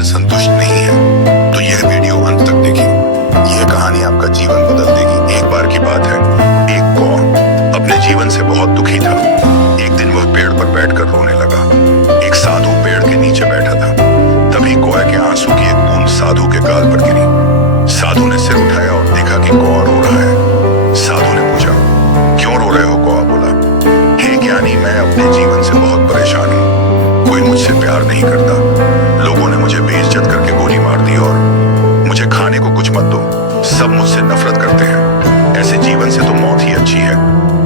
से संतुष्ट नहीं है तो यह वीडियो अंत तक देखिए। यह कहानी आपका जीवन बदल देगी। एक बार की बात है, एक कौआ अपने जीवन से बहुत दुखी था। एक दिन वह पेड़ पर बैठकर रोने लगा। एक साधु पेड़ के नीचे बैठा था। तभी कौए के आंसू की एक बूंद साधु के गाल पर गिरी। साधु ने सिर उठाया और देखा कि कौआ रो रहा है। साधु ने पूछा, क्यों रो रहे हो? कौआ बोला, हे ज्ञानी, मैं अपने जीवन से बहुत परेशान हूँ। कोई मुझसे प्यार नहीं करता, लोगों ने मुझे बेइज्जत करके गोली मार दी और मुझे खाने को कुछ मत दो, सब मुझसे नफरत करते हैं। ऐसे जीवन से तो मौत ही अच्छी है।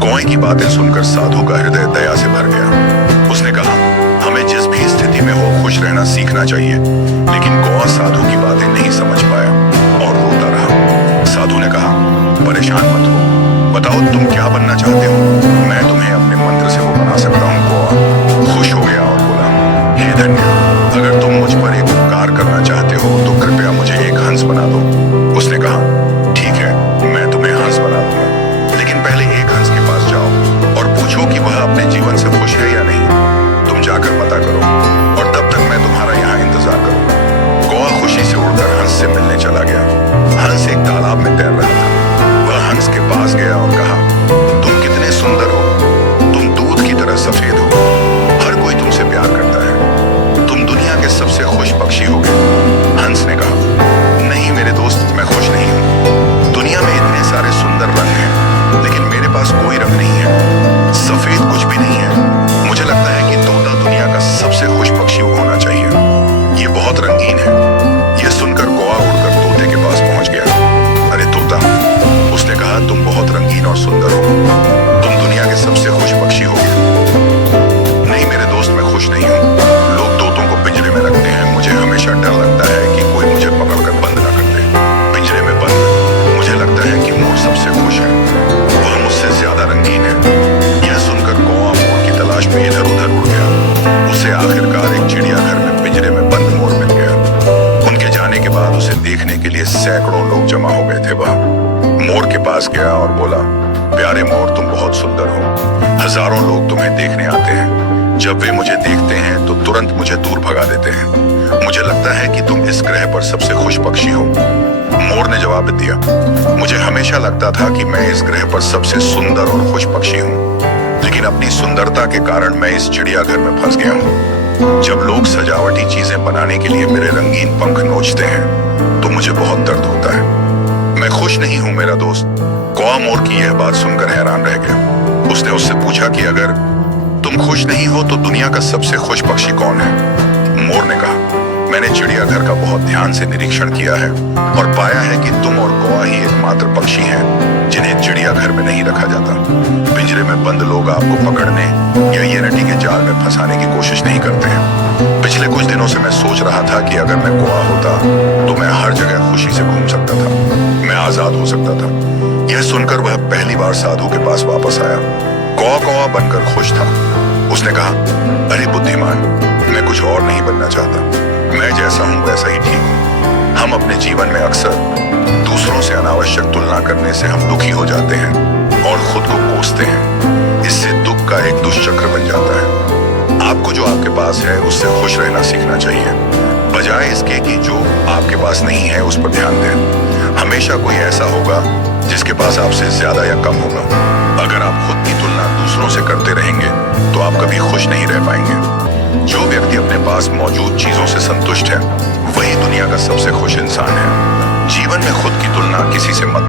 कौए की बातें सुनकर साधु का हृदय दया से भर गया। उसने कहा, हमें जिस भी स्थिति में हो खुश रहना सीखना चाहिए। लेकिन कौआ साधु की बातें नहीं समझ पाया और रोता रहा। साधु ने कहा, परेशान मत हो, बताओ तुम क्या बनना चाहते हो? मैं तुम्हें अपने मंत्र से वो बना सकता हूँ। कौआ खुश हो गया और बोला, हे धन्य, अगर तुम मुझ पर एक उपकार करना चाहते हो तो कृपया मुझे एक हंस बना दो। उसने कहा, ठीक है, मैं तुम्हें हंस बना दूंगा, लेकिन पहले एक हंस के पास जाओ और पूछो कि वह अपने जीवन से खुश है या नहीं। तुम जाकर पता करो और तब तक मैं तुम्हारा यहाँ इंतजार करूँ। कौआ खुशी से उड़कर हंस से मिलने चला गया। हंस एक तालाब में तैर रहा था। वह हंस के पास गया और कहा, तुम कितने सुंदर हो, तुम दूध की तरह सफेद हो, हर कोई तुमसे प्यार करता है, तुम दुनिया के सबसे खुश पक्षी होगे। हंस ने कहा, नहीं मेरे दोस्त, मैं खुश नहीं हूँ। दुनिया में इतने सारे सुंदर रंग हैं, लेकिन मेरे पास कोई रंग नहीं है, सफेद कुछ भी नहीं है। मुझे लगता है कि तोता दुनिया का सबसे खुश पक्षी होना चाहिए। ये बहुत रंगीन है। यह सुनकर कौआ उड़कर तोते के पास पहुंच गया। अरे तोता, उसने कहा, तुम बहुत रंगीन और सुंदर हो, तुम दुनिया के सबसे खुश पक्षी होगे। नहीं मेरे दोस्त, मैं खुश नहीं हूँ। लोग तोतों को पिंजरे में रखते हैं, मुझे हमेशा डर लगता है कि कोई मुझे पकड़कर बंद ना कर दे। पिंजरे में बंद, मुझे लगता है कि मोर सबसे खुश है, वह मुझसे ज्यादा रंगीन है। यह सुनकर कौआ मोर की तलाश में इधर उधर उड़ गया। उसे आखिरकार एक चिड़ियाघर में पिंजरे में बंद मोर मिल गया। उनके जाने के बाद उसे देखने के लिए सैकड़ों लोग जमा हो गए थे। वह मोर के पास गया और बोला, प्यारे मोर, तुम बहुत सुंदर हो, हजारों लोग तुम्हें देखने आते हैं। जब वे मुझे देखते हैं तो तुरंत मुझे दूर भगा देते हैं। मुझे लगता है कि तुम इस ग्रह पर सबसे खुश पक्षी हो। मोर ने जवाब दिया, मुझे हमेशा लगता था कि मैं इस ग्रह पर सबसे सुंदर और खुश पक्षी हूँ, लेकिन अपनी सुंदरता के कारण मैं इस चिड़ियाघर में फंस गया हूँ। जब लोग सजावटी चीजें बनाने के लिए मेरे रंगीन पंख नोचते हैं तो मुझे बहुत दर्द होता है। मैं खुश नहीं हूँ मेरा दोस्त। कौआ मोर की यह बात सुनकर हैरान रह गया। उसने उससे पूछा कि अगर तुम खुश नहीं हो तो दुनिया का सबसे खुश पक्षी कौन है? मोर ने कहा, मैंने चिड़ियाघर का बहुत ध्यान से निरीक्षण किया है और पाया है कि तुम और कौआ ही एकमात्र पक्षी हैं जिन्हें चिड़ियाघर में नहीं रखा जाता। पिंजरे में बंद लोग आपको पकड़ने या ये नटी के जाल में फंसाने की कोशिश नहीं करते हैं। पिछले कुछ दिनों से मैं सोच रहा था कि अगर मैं कौआ होता तो मैं हर जगह खुशी से घूम सकता था, मैं आजाद हो सकता था। यह सुनकर वह पहली बार साधु के पास वापस आया। कौआ कौआ बनकर खुश था। उसने कहा, अरे बुद्धिमान, मैं कुछ और नहीं बनना चाहता, मैं जैसा हूँ वैसा ही ठीक हूँ। हम अपने जीवन में अक्सर दूसरों से अनावश्यक तुलना करने से हम दुखी हो जाते हैं और खुद को कोसते हैं। इससे दुख का एक दुष्चक्र बन जाता है। आपको जो आपके पास है उससे खुश रहना सीखना चाहिए, बजाय इसके कि जो आपके पास नहीं है उस पर ध्यान दें। हमेशा कोई ऐसा होगा जिसके पास आपसे ज्यादा या कम होगा। अगर आप खुद की तुलना दूसरों से करते रहेंगे तो आप कभी खुश नहीं रह पाएंगे। जो व्यक्ति अपने पास मौजूद चीजों से संतुष्ट है वही दुनिया का सबसे खुश इंसान है। जीवन में खुद की तुलना किसी से मत